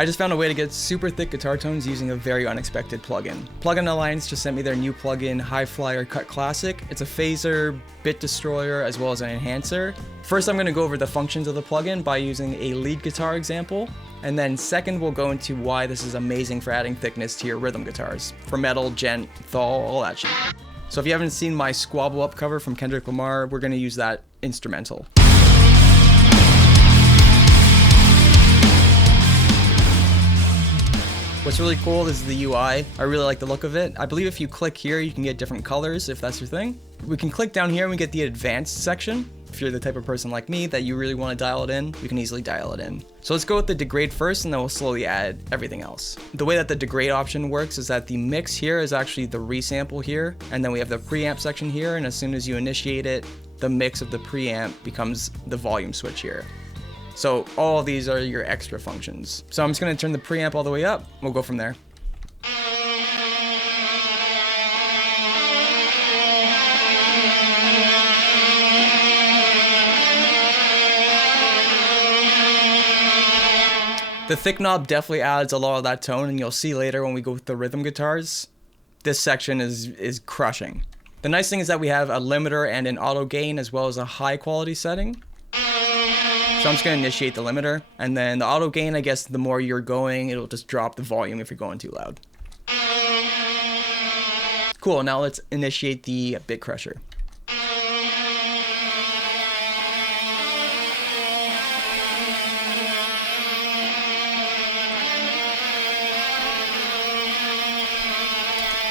I just found a way to get super thick guitar tones using a very unexpected plugin. Plugin Alliance just sent me their new plugin, High Flyer Cut Classic. It's a phaser, bit destroyer, as well as an enhancer. First, I'm going to go over the functions of the plugin by using a lead guitar example. And then second, we'll go into why this is amazing for adding thickness to your rhythm guitars. For metal, djent, THALL, all that shit. So if you haven't seen my Squabble Up cover from Kendrick Lamar, we're going to use that instrumental. What's really cool is the UI. I really like the look of it. I believe if you click here, you can get different colors if that's your thing. We can click down here and we get the advanced section. If you're the type of person like me that you really want to dial it in, you can easily dial it in. So let's go with the degrade first and then we'll slowly add everything else. The way that the degrade option works is that the mix here is actually the resample here, and then we have the preamp section here, and as soon as you initiate it, the mix of the preamp becomes the volume switch here. So all of these are your extra functions. So I'm just going to turn the preamp all the way up. We'll go from there. The thick knob definitely adds a lot of that tone, and you'll see later when we go with the rhythm guitars, this section is crushing. The nice thing is that we have a limiter and an auto gain as well as a high quality setting. So I'm just going to initiate the limiter, and then the auto gain, I guess the more you're going, it'll just drop the volume if you're going too loud. Cool, now let's initiate the bit crusher.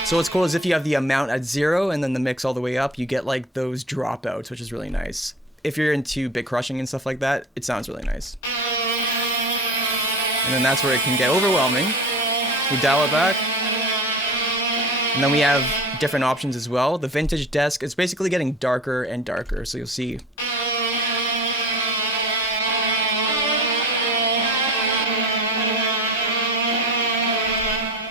So what's cool is if you have the amount at 0 and then the mix all the way up, you get like those dropouts, which is really nice. If you're into bit crushing and stuff like that, it sounds really nice. And then that's where it can get overwhelming. We dial it back. And then we have different options as well. The vintage desk is basically getting darker and darker, so you'll see.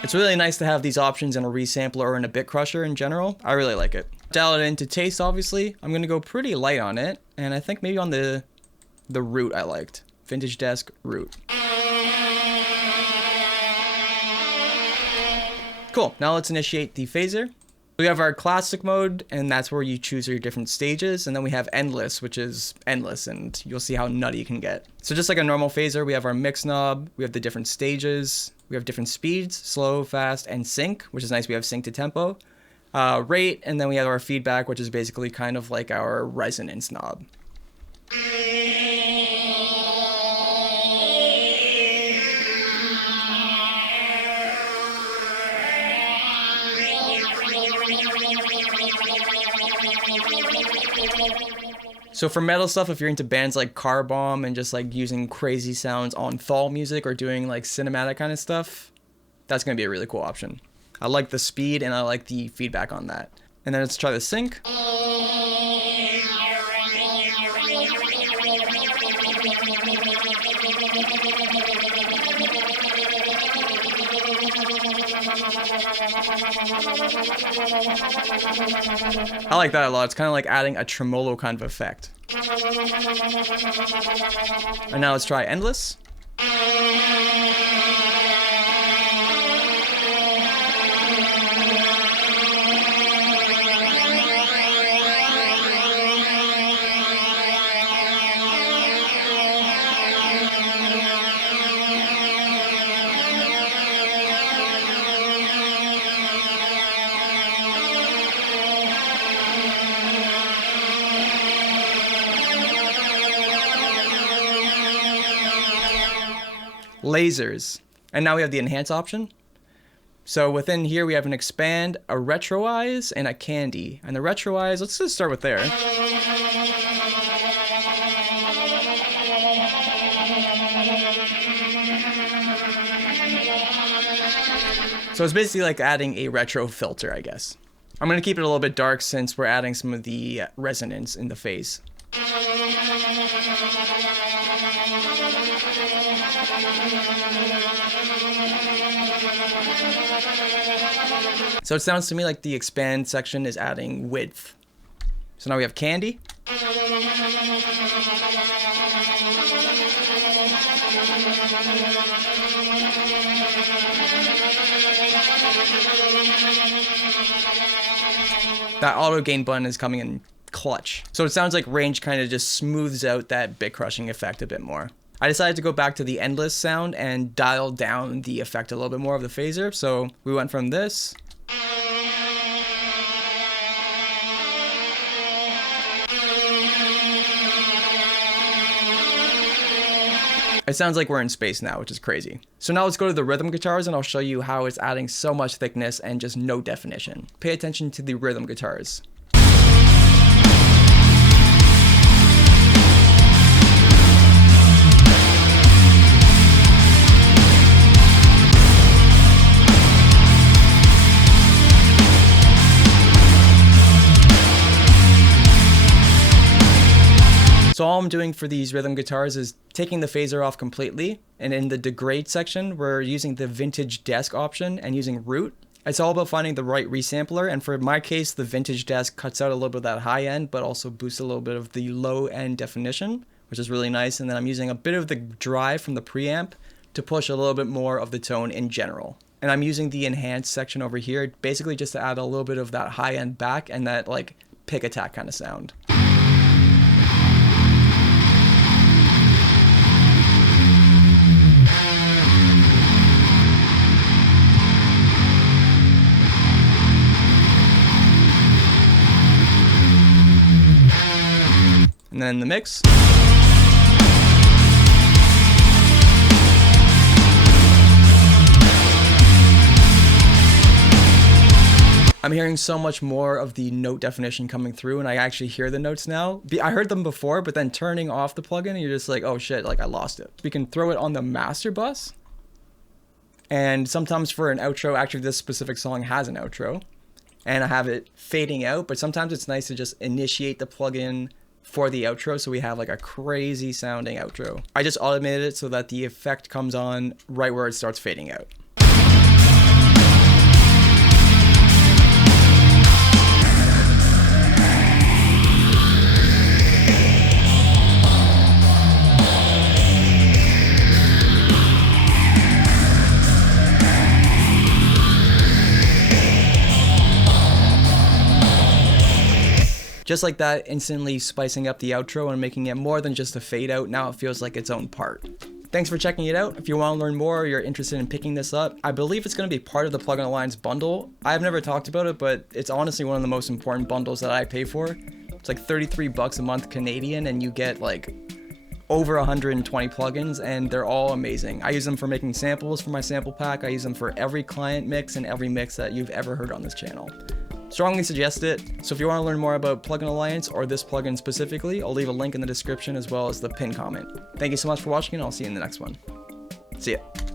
It's really nice to have these options in a resampler or in a bit crusher in general. I really like it. Dial it into taste, obviously. I'm gonna go pretty light on it, and I think maybe on the root I liked. Vintage desk root. Cool, now let's initiate the phaser. We have our classic mode, and that's where you choose your different stages, and then we have endless, which is endless, and you'll see how nutty you can get. So just like a normal phaser, we have our mix knob, we have the different stages, we have different speeds, slow, fast, and sync, which is nice. We have sync to tempo, rate, and then we have our feedback, which is basically kind of like our resonance knob. So for metal stuff, if you're into bands like Car Bomb and just like using crazy sounds on THALL music or doing like cinematic kind of stuff, that's going to be a really cool option. I like the speed and I like the feedback on that. And then let's try the sync. I like that a lot. It's kind of like adding a tremolo kind of effect. And now let's try endless. Lasers. And now we have the enhance option. So within here we have an expand, a retroize, and a candy. And the retroize, let's just start with there. So it's basically like adding a retro filter, I guess. I'm going to keep it a little bit dark since we're adding some of the resonance in the phase. So it sounds to me like the expand section is adding width. So now we have candy. That auto gain button is coming in clutch. So it sounds like range kind of just smooths out that bit crushing effect a bit more. I decided to go back to the endless sound and dial down the effect a little bit more of the phaser. So we went from this. It sounds like we're in space now, which is crazy. So now let's go to the rhythm guitars and I'll show you how it's adding so much thickness and just no definition. Pay attention to the rhythm guitars. So all I'm doing for these rhythm guitars is taking the phaser off completely, and in the degrade section, we're using the vintage desk option and using root. It's all about finding the right resampler, and for my case, the vintage desk cuts out a little bit of that high end, but also boosts a little bit of the low end definition, which is really nice. And then I'm using a bit of the drive from the preamp to push a little bit more of the tone in general. And I'm using the enhanced section over here, basically just to add a little bit of that high end back and that like pick attack kind of sound. And then the mix. I'm hearing so much more of the note definition coming through, and I actually hear the notes now. I heard them before, but then turning off the plugin, you're just like, oh shit, like I lost it. We can throw it on the master bus. And sometimes for an outro, actually this specific song has an outro, and I have it fading out, but sometimes it's nice to just initiate the plugin for the outro, so we have like a crazy sounding outro. I just automated it so that the effect comes on right where it starts fading out. Just like that, instantly spicing up the outro and making it more than just a fade out. Now it feels like its own part. Thanks for checking it out. If you want to learn more or you're interested in picking this up, I believe it's going to be part of the Plugin Alliance bundle. I've never talked about it, but it's honestly one of the most important bundles that I pay for. It's like 33 bucks a month Canadian, and you get like over 120 plugins, and they're all amazing. I use them for making samples for my sample pack. I use them for every client mix and every mix that you've ever heard on this channel. Strongly suggest it. So if you want to learn more about Plugin Alliance or this plugin specifically, I'll leave a link in the description as well as the pinned comment. Thank you so much for watching, and I'll see you in the next one. See ya.